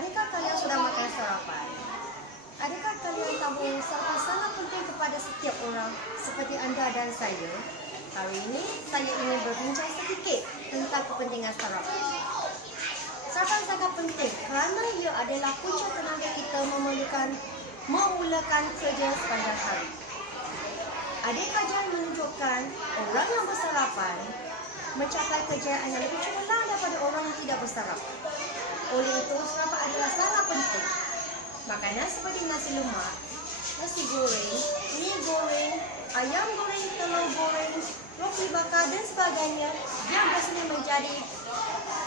Adakah kalian sudah makan sarapan? Adakah kalian tahu sarapan sangat penting kepada setiap orang seperti anda dan saya? Hari ini saya ingin berbincang sedikit tentang kepentingan sarapan. Sarapan sangat penting kerana ia adalah punca tenaga kita memulakan kerja sepanjang hari. Ada kajian menunjukkan orang yang bersarapan mencapai kejayaan yang lebih cemerlang daripada orang yang tidak bersarapan. Oleh itu, sarapan adalah sangat penting. Makanan seperti nasi lemak, nasi goreng, mi goreng, ayam goreng, telur goreng, roti bakar dan sebagainya yang biasanya menjadi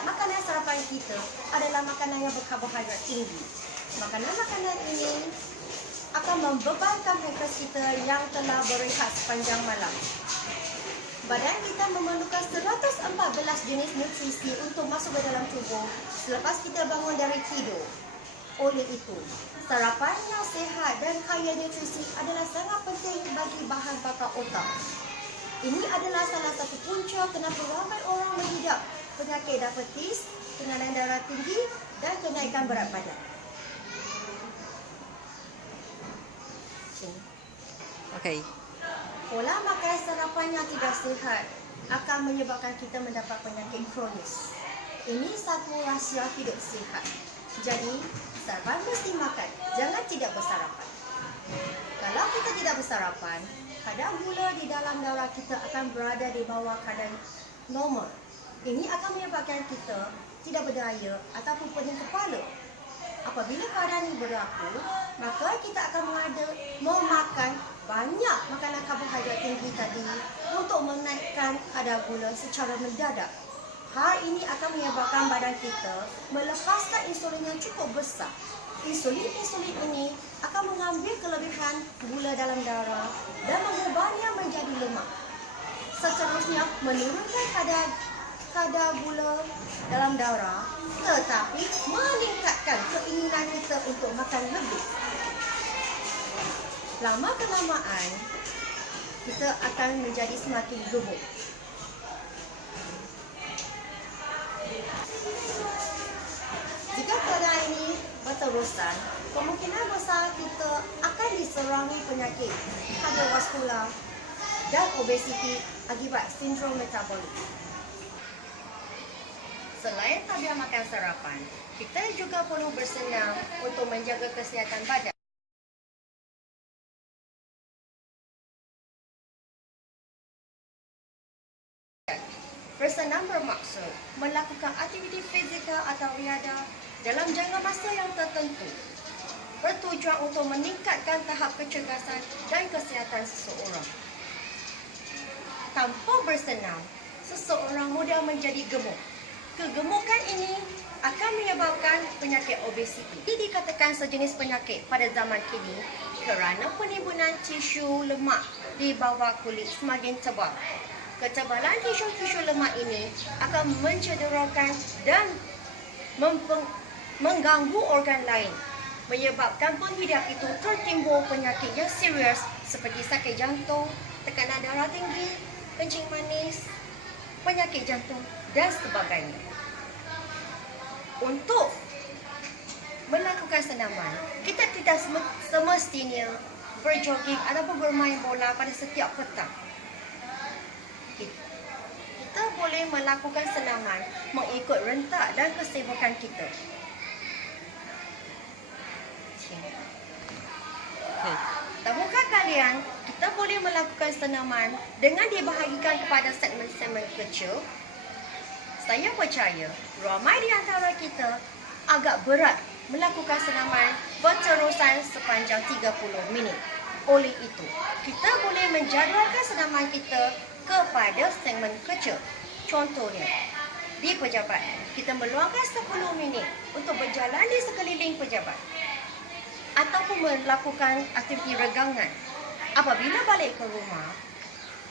makanan sarapan kita adalah makanan yang berkarbohidrat tinggi. Makanan-makanan ini akan membebankan pankreas kita yang telah berehat sepanjang malam. Badan kita memerlukan 114 jenis nutrisi untuk masuk ke dalam tubuh selepas kita bangun dari tidur. Oleh itu, sarapan yang sihat dan kaya nutrisi adalah sangat penting bagi bahan bakar otak. Ini adalah salah satu punca kenapa ramai orang mengidap penyakit diabetes, tekanan darah tinggi dan kenaikan berat badan. Okey. Pola makan sarapan yang tidak sihat akan menyebabkan kita mendapat penyakit kronis. Ini satu rahsia hidup sihat. Jadi, sarapan mesti makan, jangan tidak bersarapan. Kalau kita tidak bersarapan, kadar gula di dalam darah kita akan berada di bawah kadar normal. Ini akan menyebabkan kita tidak berdaya ataupun pening kepala. Apabila keadaan ini berlaku, maka kita akan memakan banyak makanan karbohidrat tinggi tadi untuk menaikkan kadar gula secara mendadak. Hal ini akan menyebabkan badan kita melepaskan insulin yang cukup besar. Insulin ini akan mengambil kelebihan gula dalam darah dan mengubahnya menjadi lemak. Seterusnya menurunkan kadar gula dalam darah, tetapi meningkatkan keinginan kita untuk makan lebih. Lama-kelamaan, kita akan menjadi semakin gemuk. Jika keadaan ini berterusan, kemungkinan besar kita akan diserangi penyakit kardiovaskular dan obesiti akibat sindrom metabolik. Selain tabiat makan sarapan, kita juga perlu bersenam untuk menjaga kesihatan badan. Bersenam bermaksud melakukan aktiviti fizikal atau riadah dalam jangka masa yang tertentu, bertujuan untuk meningkatkan tahap kecergasan dan kesihatan seseorang. Tanpa bersenam, seseorang mudah menjadi gemuk. Kegemukan ini akan menyebabkan penyakit obesiti. Ini dikatakan sejenis penyakit pada zaman kini kerana penimbunan tisu lemak di bawah kulit semakin tebal. Ketebalan tisu-tisu lemak ini akan mencederakan dan mengganggu organ lain, menyebabkan penghidap itu tertimbul penyakit yang serius seperti sakit jantung, tekanan darah tinggi, kencing manis, penyakit jantung dan sebagainya. Untuk melakukan senaman, kita tidak semestinya berjoging ataupun bermain bola pada setiap petang. Kita boleh melakukan senaman mengikut rentak dan kesibukan kita. Tahukah kalian, kita boleh melakukan senaman dengan dibahagikan kepada segmen-segmen kecil? Saya percaya ramai di antara kita agak berat melakukan senaman berterusan sepanjang 30 minit. Oleh itu, kita boleh menjadualkan senaman kita kepada segmen kecil. Contohnya, di pejabat, kita meluangkan 10 minit untuk berjalan di sekeliling pejabat ataupun melakukan aktiviti regangan. Apabila balik ke rumah,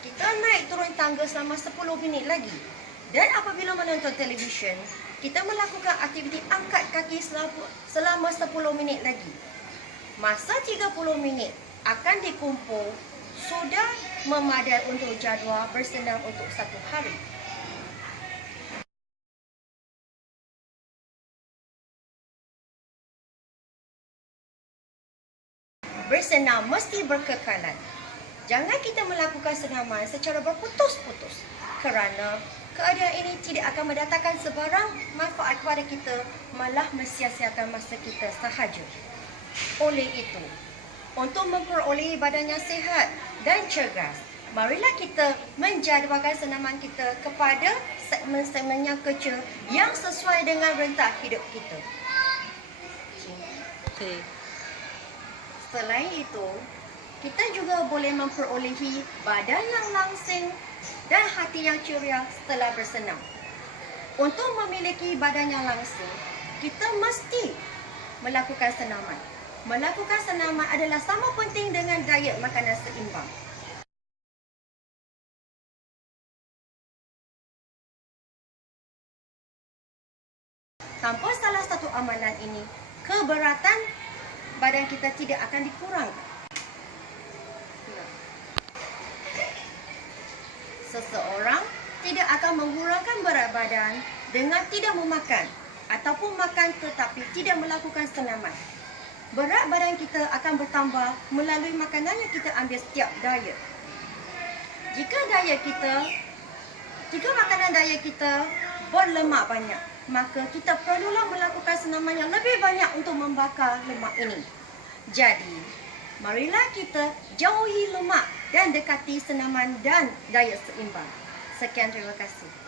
kita naik turun tangga selama 10 minit lagi. Dan apabila menonton televisyen, kita melakukan aktiviti angkat kaki selama 10 minit lagi. Masa 30 minit akan dikumpul sudah memadai untuk jadual bersenam untuk satu hari. bersenam mesti berkekalan. Jangan kita melakukan senaman secara berputus-putus kerana keadaan ini tidak akan mendatangkan sebarang manfaat kepada kita, malah mensia-siakan masa kita sahaja. Oleh itu, untuk memperoleh badan yang sihat dan cergas, marilah kita menjadualkan senaman kita kepada segmen-segmen yang kecil yang sesuai dengan rentak hidup kita. Okey. Selain itu, kita juga boleh memperolehi badan yang langsing dan hati yang ceria setelah bersenam. Untuk memiliki badan yang langsing, kita mesti melakukan senaman. Melakukan senaman adalah sama penting dengan diet makanan seimbang. Tanpa salah satu amalan ini, keberatan badan kita tidak akan dikurangkan. Seseorang tidak akan mengurangkan berat badan dengan tidak memakan ataupun makan tetapi tidak melakukan senaman. Berat badan kita akan bertambah melalui makanan yang kita ambil setiap diet. Jika makanan diet kita berlemak banyak, maka kita perlulah melakukan senaman yang lebih banyak untuk membakar lemak ini. Jadi, marilah kita jauhi lemak dan dekati senaman dan diet seimbang. Sekian, terima kasih.